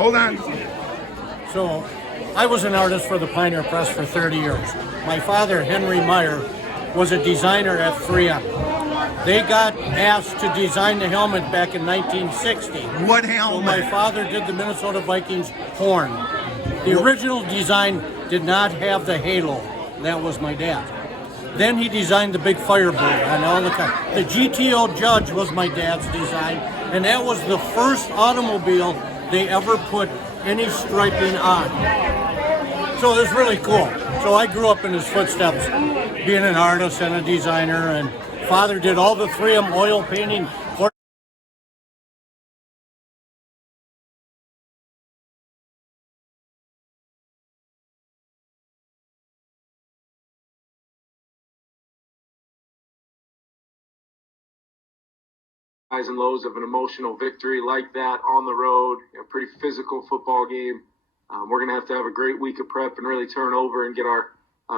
Hold on. So, I was an artist for the Pioneer Press for 30 years. My father, Henry Meyer, was a designer at 3M. They got asked to design the helmet back in 1960. What So helmet? my father did the Minnesota Vikings horn. The original design did not have the halo. That was my dad. Then he designed the big fireball and all the time. The GTO Judge was my dad's design, and that was the first automobile they ever put any striping on. So it was really cool. So I grew up in his footsteps, being an artist and a designer, and father did all the 3M oil painting. Highs and lows of an emotional victory like that on the road, a pretty physical football game. We're going to have a great week of prep and really turn over and get our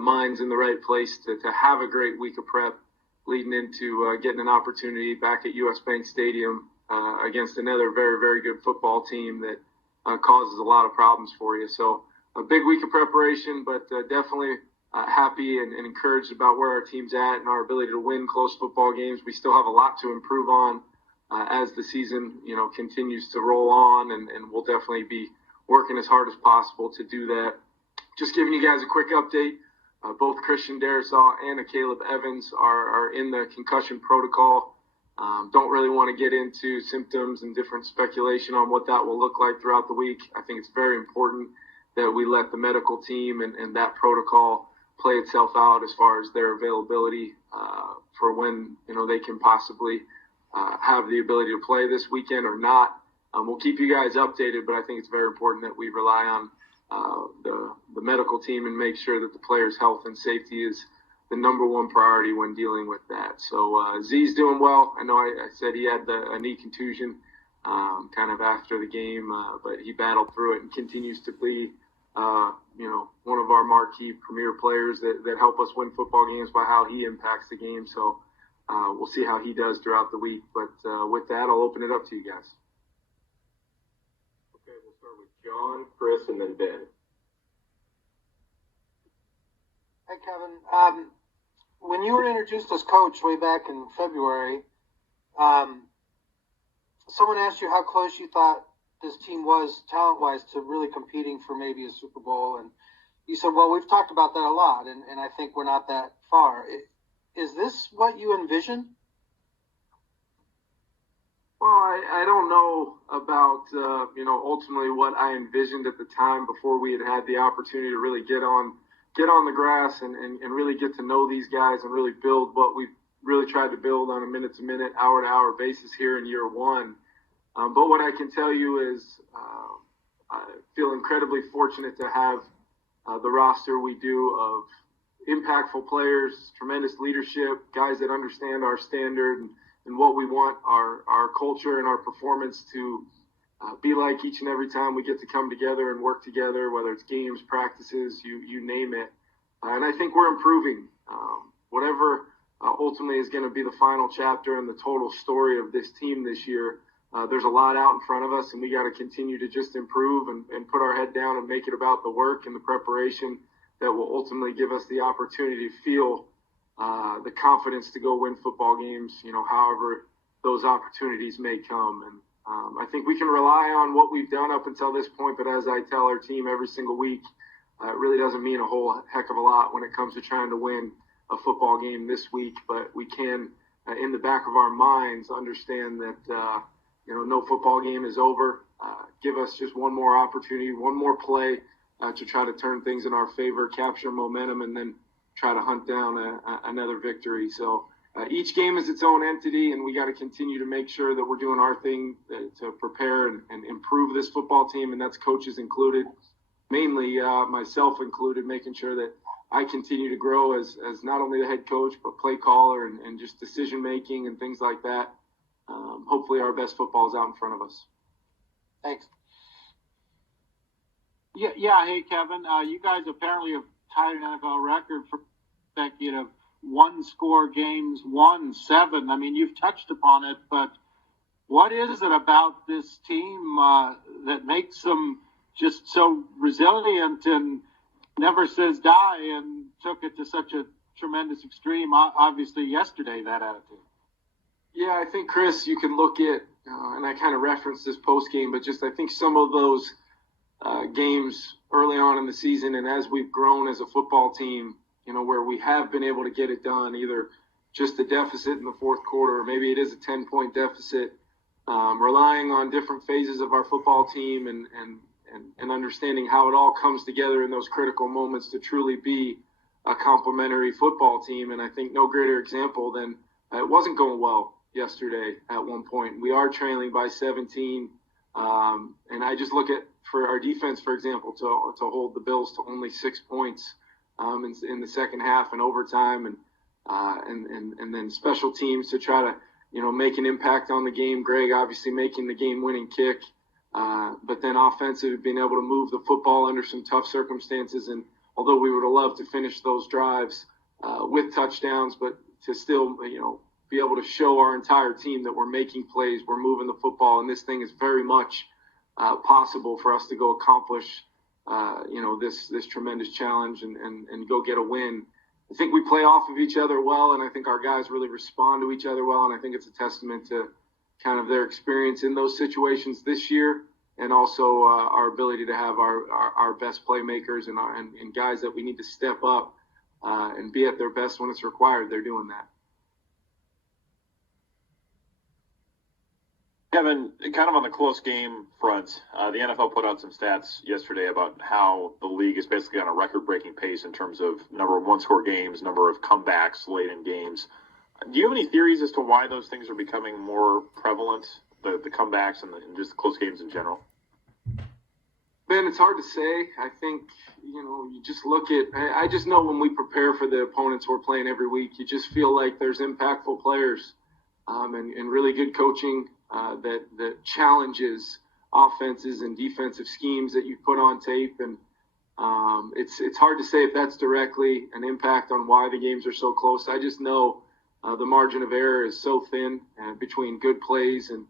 minds in the right place to have a great week of prep leading into getting an opportunity back at US Bank Stadium against another very, very good football team that causes a lot of problems for you. So a big week of preparation, but definitely happy and encouraged about where our team's at and our ability to win close football games. We still have a lot to improve on as the season, continues to roll on, and we'll definitely be working as hard as possible to do that. Just giving you guys a quick update. Both Christian Darisaw and Caleb Evans are in the concussion protocol. Don't really want to get into symptoms and different speculation on what that will look like throughout the week. I think it's very important that we let the medical team and that protocol play itself out as far as their availability for when they can possibly have the ability to play this weekend or not. We'll keep you guys updated, but I think it's very important that we rely on the medical team and make sure that the players' health and safety is the number one priority when dealing with that. So Z's doing well. I know I said he had a knee contusion kind of after the game, but he battled through it and continues to be one of our marquee premier players that help us win football games by how he impacts the game. So we'll see how he does throughout the week. But with that, I'll open it up to you guys. Okay, we'll start with John, Chris, and then Ben. Hey, Kevin. When you were introduced as coach way back in February, someone asked you how close you thought this team was talent-wise to really competing for maybe a Super Bowl, and you said, well, we've talked about that a lot, and I think we're not that far. Is this what you envision? Well, I don't know about, ultimately what I envisioned at the time before we had the opportunity to really get on the grass and really get to know these guys and really build what we've really tried to build on a minute-to-minute, hour-to-hour basis here in year one. But what I can tell you is I feel incredibly fortunate to have the roster we do of impactful players, tremendous leadership, guys that understand our standard and what we want our culture and our performance to be like each and every time we get to come together and work together, whether it's games, practices, you name it. And I think we're improving. Whatever ultimately is going to be the final chapter and the total story of this team this year, there's a lot out in front of us, and we got to continue to just improve and put our head down and make it about the work and the preparation that will ultimately give us the opportunity to feel the confidence to go win football games, however those opportunities may come. And I think we can rely on what we've done up until this point, but as I tell our team every single week, it really doesn't mean a whole heck of a lot when it comes to trying to win a football game this week. But we can, in the back of our minds, understand that no football game is over. Give us just one more opportunity, one more play to try to turn things in our favor, capture momentum, and then try to hunt down another victory. So each game is its own entity, and we got to continue to make sure that we're doing our thing to prepare and improve this football team, and that's coaches included, mainly myself included, making sure that I continue to grow as not only the head coach, but play caller and just decision-making and things like that. Hopefully our best football is out in front of us. Thanks. Yeah. Hey, Kevin. You guys apparently have tied an NFL record for consecutive one-score games, 1-7. I mean, you've touched upon it, but What is it about this team that makes them just so resilient and never says die, and took it to such a tremendous extreme? Obviously, yesterday, that attitude. Yeah, I think, Chris, you can look at, and I kind of referenced this post game, but just I think some of those games early on in the season, and as we've grown as a football team, where we have been able to get it done, either just a deficit in the fourth quarter, or maybe it is a 10-point deficit, relying on different phases of our football team and understanding how it all comes together in those critical moments to truly be a complementary football team. And I think no greater example than it wasn't going well yesterday at one point. We are trailing by 17. And I just look at, for our defense, for example, to hold the Bills to only 6 points in the second half and overtime, and then special teams to try to make an impact on the game. Greg obviously making the game-winning kick, but then offensive, being able to move the football under some tough circumstances. And although we would have loved to finish those drives with touchdowns, but to still be able to show our entire team that we're making plays, we're moving the football, and this thing is very much possible for us to go accomplish this tremendous challenge and go get a win. I think we play off of each other well, and I think our guys really respond to each other well, and I think it's a testament to kind of their experience in those situations this year, and also our ability to have our best playmakers and guys that we need to step up and be at their best when it's required. They're doing that. Kevin, kind of on the close game front, the NFL put out some stats yesterday about how the league is basically on a record-breaking pace in terms of number of one-score games, number of comebacks late in games. Do you have any theories as to why those things are becoming more prevalent, the comebacks and just the close games in general? Man, it's hard to say. I think, you just look at – I just know when we prepare for the opponents we're playing every week, you just feel like there's impactful players and really good coaching that challenges offenses and defensive schemes that you put on tape. And it's hard to say if that's directly an impact on why the games are so close. I just know the margin of error is so thin between good plays and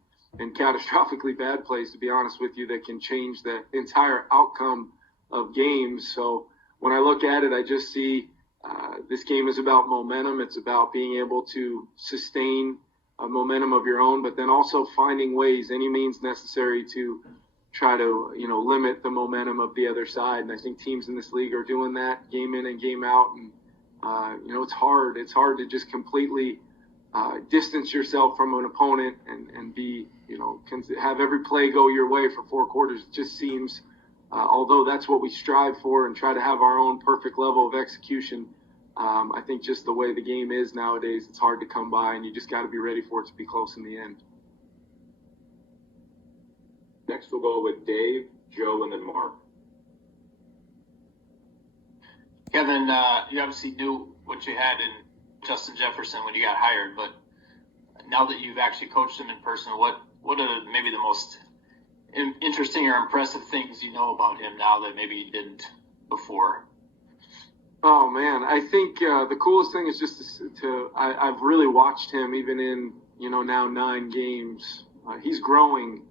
catastrophically bad plays, to be honest with you, that can change the entire outcome of games. So when I look at it, I just see this game is about momentum. It's about being able to sustain a momentum of your own, but then also finding ways, any means necessary to try to, limit the momentum of the other side. And I think teams in this league are doing that game in and game out. And, it's hard. It's hard to just completely distance yourself from an opponent and be, have every play go your way for 4 quarters. It just seems, although that's what we strive for and try to have our own perfect level of execution, I think just the way the game is nowadays, it's hard to come by, and you just got to be ready for it to be close in the end. Next, we'll go with Dave, Joe, and then Mark. Kevin, you obviously knew what you had in Justin Jefferson when you got hired, but now that you've actually coached him in person, what are maybe the most interesting or impressive things you know about him now that maybe you didn't before? Oh, man, I think the coolest thing is just I've really watched him even in, now 9 games. He's growing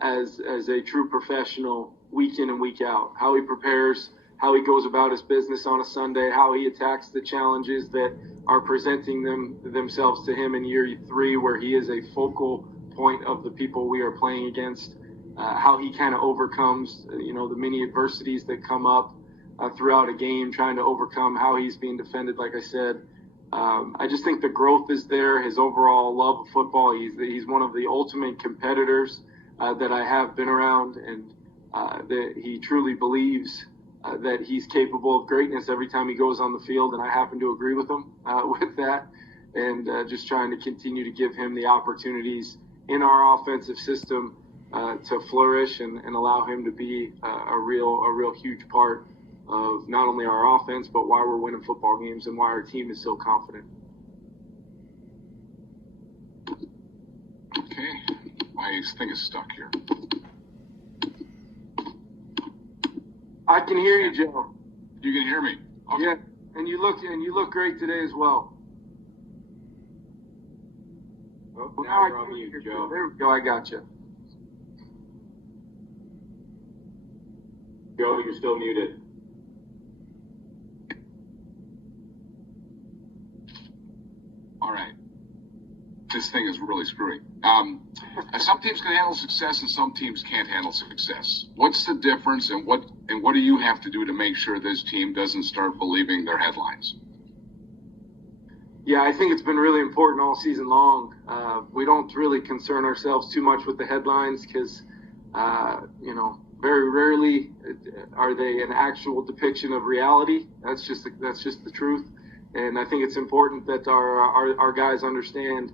as a true professional week in and week out. How he prepares, how he goes about his business on a Sunday, how he attacks the challenges that are presenting themselves to him in year 3, where he is a focal point of the people we are playing against, how he kind of overcomes, the many adversities that come up throughout a game, trying to overcome how he's being defended, like I said. I just think the growth is there, his overall love of football. He's one of the ultimate competitors that I have been around, and that he truly believes that he's capable of greatness every time he goes on the field, and I happen to agree with him with that, and just trying to continue to give him the opportunities in our offensive system to flourish and allow him to be a real huge part of not only our offense, but why we're winning football games and why our team is so confident. Okay, my thing is stuck here. I can hear you, Joe. You can hear me? Okay. Yeah, and you look great today as well. Oh, Now now I you're on can mute, hear you. Joe. There we go. I got you. Joe, you're still muted. All right. This thing is really screwy. Some teams can handle success and some teams can't handle success. What's the difference, and what do you have to do to make sure this team doesn't start believing their headlines? Yeah, I think it's been really important all season long. We don't really concern ourselves too much with the headlines because, very rarely are they an actual depiction of reality. That's just the truth. And I think it's important that our guys understand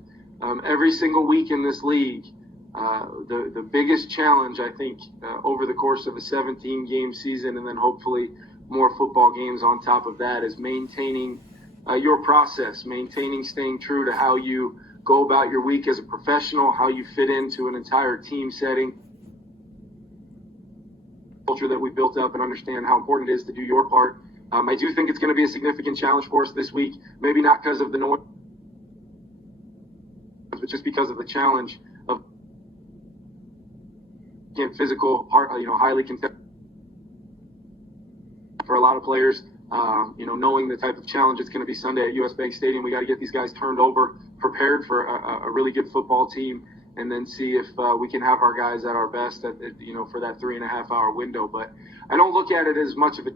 every single week in this league, the biggest challenge, I think, over the course of a 17-game season and then hopefully more football games on top of that is maintaining your process, staying true to how you go about your week as a professional, how you fit into an entire team setting, culture that we built up, and understand how important it is to do your part. I do think it's going to be a significant challenge for us this week, maybe not because of the noise, but just because of the challenge of physical, highly contested for a lot of players. Knowing the type of challenge it's going to be Sunday at US Bank Stadium, we got to get these guys turned over, prepared for a really good football team, and then see if we can have our guys at our best for that 3.5 hour window. But I don't look at it as much of a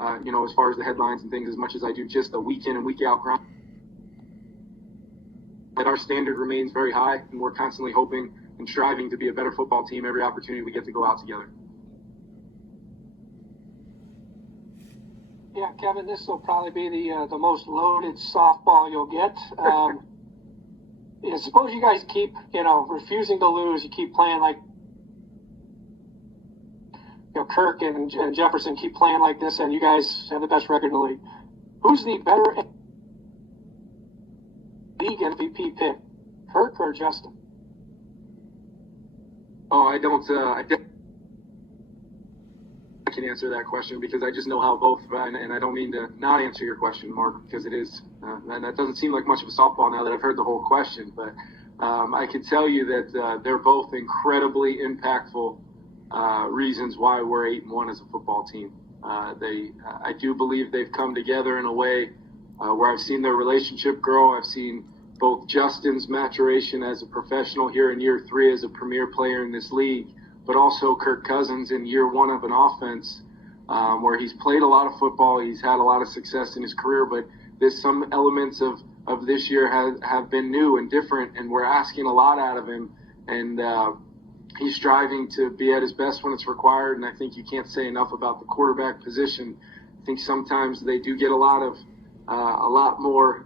as far as the headlines and things, as much as I do just a week in and week out grind. That our standard remains very high, and we're constantly hoping and striving to be a better football team every opportunity we get to go out together. Yeah, Kevin, this will probably be the most loaded softball you'll get. Suppose you guys keep, refusing to lose. You keep playing like, Kirk and Jefferson keep playing like this, and you guys have the best record in the league. Who's the better league MVP pick, Kirk or Justin? Oh, I can answer that question because I just know how both, and I don't mean to not answer your question, Mark, because it is, and that doesn't seem like much of a softball now that I've heard the whole question, but I can tell you that they're both incredibly impactful reasons why we're 8-1 as a football team. I do believe they've come together in a way where I've seen their relationship grow. I've seen both Justin's maturation as a professional here in year 3 as a premier player in this league, but also Kirk Cousins in year 1 of an offense where he's played a lot of football. He's had a lot of success in his career, but there's some elements of this year have been new and different, and we're asking a lot out of him. And he's striving to be at his best when it's required, and I think you can't say enough about the quarterback position. I think sometimes they do get a lot more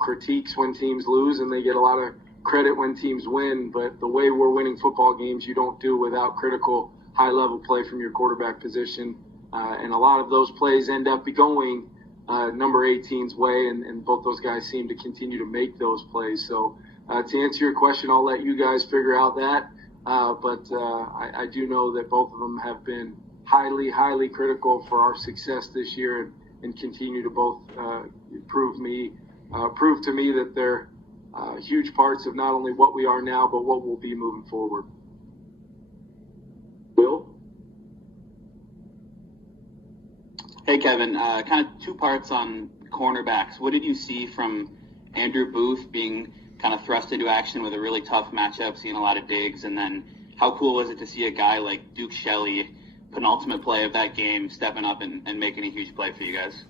critiques when teams lose, and they get a lot of credit when teams win. But the way we're winning football games, you don't do without critical, high-level play from your quarterback position, and a lot of those plays end up going number 18's way, and both those guys seem to continue to make those plays. So to answer your question, I'll let you guys figure out that. But I do know that both of them have been highly, highly critical for our success this year, and continue to both prove to me that they're huge parts of not only what we are now, but what we'll be moving forward. Will? Hey, Kevin. Kind of 2 parts on cornerbacks. What did you see from Andrew Booth being kind of thrust into action with a really tough matchup, seeing a lot of digs? And then how cool was it to see a guy like Duke Shelley, penultimate play of that game, stepping up and making a huge play for you guys?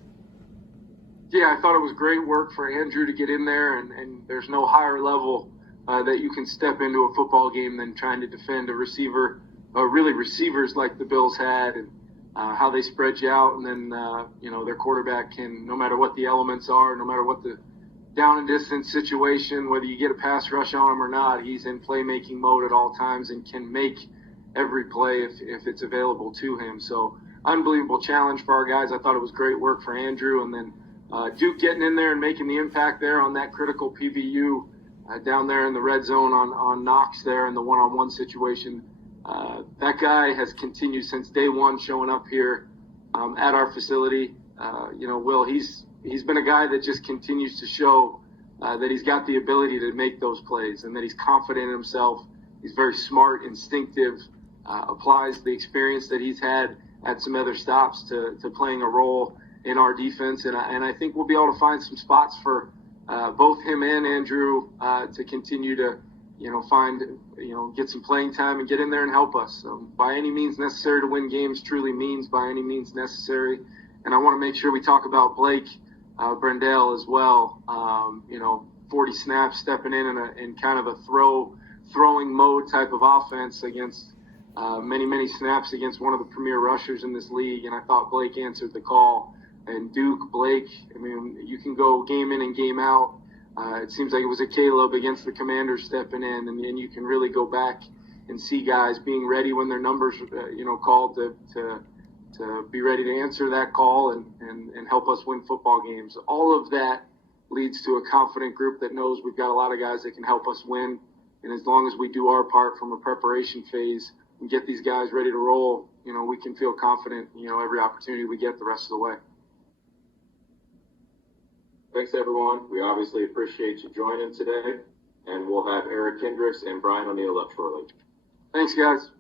Yeah, I thought it was great work for Andrew to get in there, and there's no higher level that you can step into a football game than trying to defend a receiver, really receivers like the Bills had, and how they spread you out, and then their quarterback can, no matter what the elements are, no matter what the down and distance situation, whether you get a pass rush on him or not, he's in playmaking mode at all times and can make every play if it's available to him. So unbelievable challenge for our guys. I thought it was great work for Andrew, and then Duke getting in there and making the impact there on that critical PBU down there in the red zone on Knox there in the one-on-one situation. That guy has continued since day one, showing up here at our facility. Will, he's he's been a guy that just continues to show that he's got the ability to make those plays and that he's confident in himself. He's very smart, instinctive, applies the experience that he's had at some other stops to playing a role in our defense. And I think we'll be able to find some spots for both him and Andrew to continue to, get some playing time and get in there and help us. By any means necessary to win games truly means by any means necessary. And I want to make sure we talk about Blake Brendel as well. 40 snaps stepping in kind of a throwing mode type of offense against many snaps against one of the premier rushers in this league. And I thought Blake answered the call. And Duke, Blake, I mean, you can go game in and game out. It seems like it was a Caleb against the Commanders stepping in, and you can really go back and see guys being ready when their numbers, called to be ready to answer that call and help us win football games. All of that leads to a confident group that knows we've got a lot of guys that can help us win. And as long as we do our part from a preparation phase and get these guys ready to roll, we can feel confident, every opportunity we get the rest of the way. Thanks, everyone. We obviously appreciate you joining today, and we'll have Eric Kendricks and Brian O'Neill up shortly. Thanks, guys.